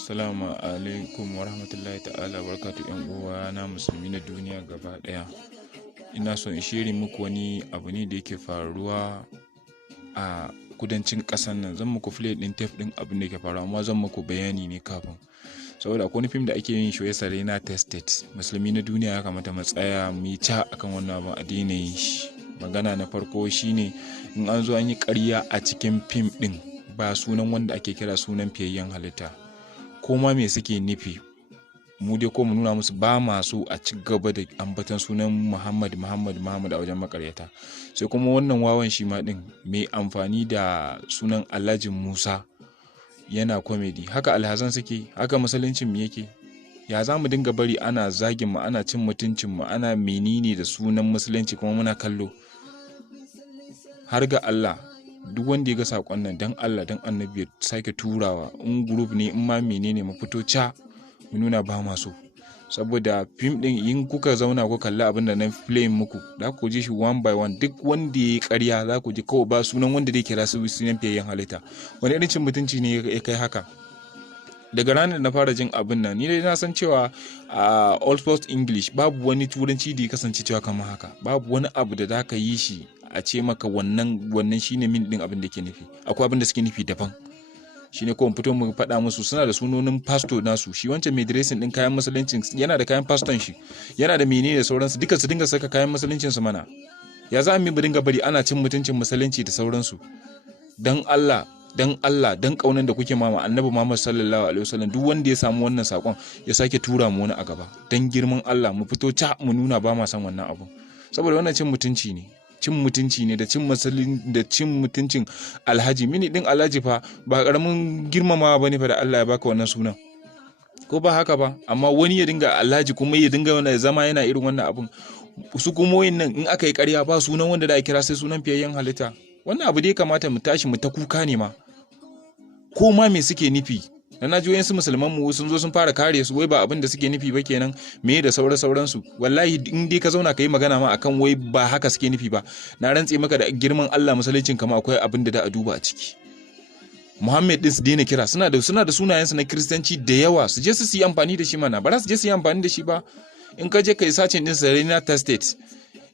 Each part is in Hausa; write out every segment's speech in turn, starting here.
Assalamu alaikum wa rahmatullahi ta'ala barkatu yan uwa na musulmi na duniya gaba daya. Ina so in shiri muku wani abu ne da yake faruwa a kudancin ƙasar nan. Zan muku play din tape din abin da yake faruwa, amma zan muku bayani ne kafin. Saboda akwai wani film da ake yin shi wai Sarena Tested. Musulmi na duniya ya kamata mu tsaya mu yi ta akan wannan abin a daina yin shi. Magana na farko shine in an zo an yi ƙarya a cikin film din ba sunan wanda ake kira sunan fiyayyen halitta. Koma me suke nufi, mu dai ko mu nuna musu ba ma so a ci gaba da ambatan sunan Muhammad a wajen makaryata. Sai kuma wannan wawan shi ma din mai amfani da sunan Alhaji Musa yana comedy. Haka alhazan suke, haka musuluncin mu yake. Ya za mu dinga bari ana zagin mu, ana cin mutuncin mu, ana menene da sunan musulunci kuma muna kallo? Har ga Allah, duk wanda ya ga sakon nan dan Allah dan Annabi ya sake turawa, in group ne in ma menene mu fito ca mu nuna ba ma so. Saboda film din in kuka zauna ku kalli abin da na play muku, za ku ji shi one by one. Duk wanda ya ƙarya za ku ji kawai ba sunan wanda zai kira su sunan fiyayyen halitta. Wani irin cin mutunci ne ya kai haka? Daga ranar da na fara jin abin nan, ni dai na san cewa a Old Post English babu wani turanci da ya kasance cewa kamar haka. Babu wani abu da za ka yi shi a ce maka wannan shine min din abin da ke nufi. Akwai abin da suke nufi daban. Shine ko mu fito mu faɗa musu suna da sunonin pastor nasu. Shi wancan mai dressing din kayan musuluncin yana da kayan paston shi, yana da menene da sauransu, duka su dinga saka kayan musuluncin su mana. Ya za mu dinga bari ana cin mutuncin musulunci da sauransu? Dan Allah dan kaunan da kuke mama Annabi Muhammad sallallahu alaihi wasallam, duk wanda ya samu wannan sakon ya sake tura mu wani a gaba. Dan girman Allah mu fito ca mu nuna ba ma san wannan abu. Saboda wannan cin mutunci ne. Cin mutunci ne da cin mutuncin alhaji. Mini din alhaji fa ba karamin girmamawa bane fa da Allah ya baka wannan sunan, ko ba haka ba? Amma wani ya dinga alhaji kuma ya dinga wannan zama yana irin wannan abun. Su kuma nan in aka yi ƙarya ba sunan wanda da kira sai sunan fiyayyen halitta. Wannan abu dai kamata mu tashi mu ta kuka ne ma. Ko ma me suke nufi? Na ji wayansu musulman mu sun zo sun fara kare su, wai ba abin da suke nufi ba kenan, me da sauransu. Wallahi in dai ka zauna ka yi magana ma akan wai ba haka suke nufi ba, na rantse maka da girman Allah musuluncin kama akwai abin da a duba a ciki. Muhammad din su daina kira, suna da sunayensu na Kiristanci da yawa, su je su yi amfani da shi mana. Ba za su je su yi amfani da shi ba. In ka je ka yi sacin din Sarena Tested,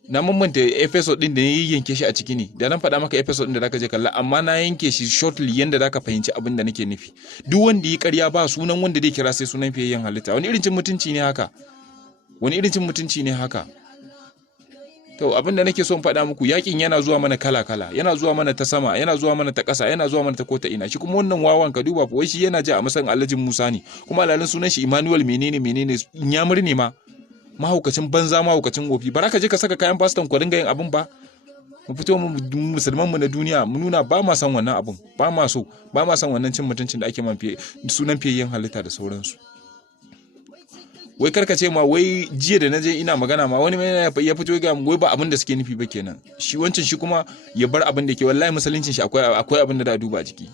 na mamanta episode din da ya yanke shi a ciki ne, da nan faɗa maka episode din da zaka je kalla, amma na yanke shi shortly yanda zaka fahimci abin da nake nufi. Duk wanda yi ƙarya ba sunan wanda zai kira sai sunan fiyayyen halitta. Wani irin cin mutunci ne haka? To abin da nake so in faɗa muku, yakin yana zuwa mana kala-kala, yana zuwa mana ta sama, yana zuwa mana ta ƙasa, yana zuwa mana ta kota ina. Shi kuma wannan wawan ka duba fa, wai shi yana ji a masan Alhaji Musa ne, kuma alalin sunan shi Emmanuel menene Inyamuri ne ma. Mahaukacin banza, mahaukacin wofi. Bara ka je ka saka kayan paston ku dinga yin abin ba? Mu fito mu musulman mu na duniya mu nuna ba ma san wannan abin, ba ma san wannan cin mutuncin da ake man sunan fiyayyen halitta da sauransu. Wai karkace ma wai jiya da naje ina magana ma wani mai ya fito ga wai ba abin da suke nufi ba kenan. Shi wancan shi kuma ya bar abin da ke, wallahi musuluncin shi akwai abin da duba a jiki.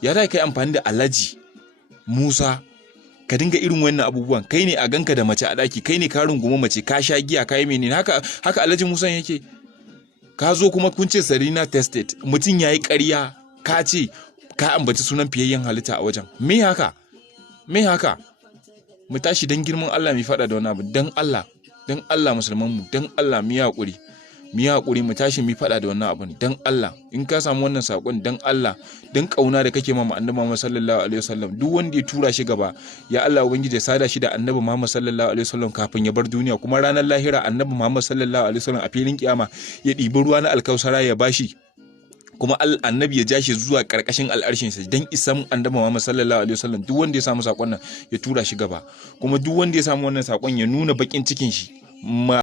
Ya da kai amfani da Alhaji Musa ka dinga irin wannan abubuwan. Kai ne a ganka da mace a daki, kai ne ka runguma mace, ka sha giya, ka yi menene? Haka Alhaji Musa yake. Ka zo kuma kun ce Sarena Tested, mutum yayi ƙarya, ka ce ka ambaci sunan fiyayyen halitta a wajen. Me haka? Mu tashi dan girman Allah mu faɗa da wannan abu. Dan Allah musulman mu, dan Allah mu yi hakuri mu tashi mu faɗa da wannan abun. Dan Allah, in ka samu wannan sakon, dan Allah, dan kauna da kake ma Annabi Muhammad sallallahu alaihi wasallam, duk wanda ya tura shi gaba, ya Allah ubangiji ya sada shi da Annabi Muhammad sallallahu alaihi wasallam kafin ya bar duniya. Kuma ranar lahira Annabi Muhammad sallallahu alaihi wasallam a filin kiyama ya ɗibi ruwa na alkausara ya bashi, kuma Annabi ya ja shi zuwa karkashin al'arshin sa dan isan Annabi Muhammad sallallahu alaihi wasallam. Duk wanda ya samu sakon nan ya tura shi gaba, kuma duk wanda ya samu wannan sakon ya nuna bakin cikin shi